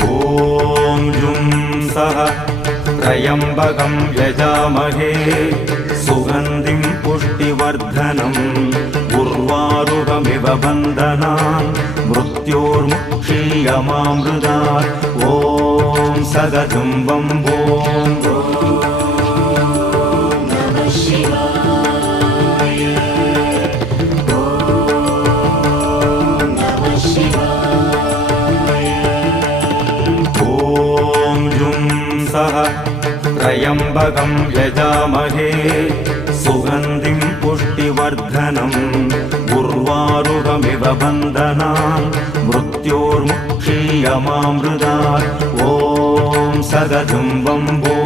ॐ जुं सः त्र्यम्बकं यजामहे सुगन्धिं पुष्टिवर्धनम् उर्वारुकमिव बन्धनान् मृत्योर्मुक्षीयमामृतात् ॐ सदजुं वम्बो त्र्यम्बकं यजामहे सुगन्धिं पुष्टिवर्धनम् उर्वारुकमिव बन्धनान् मृत्योर्मुक्षीयमामृतात् ॐ सदजुं वम्बो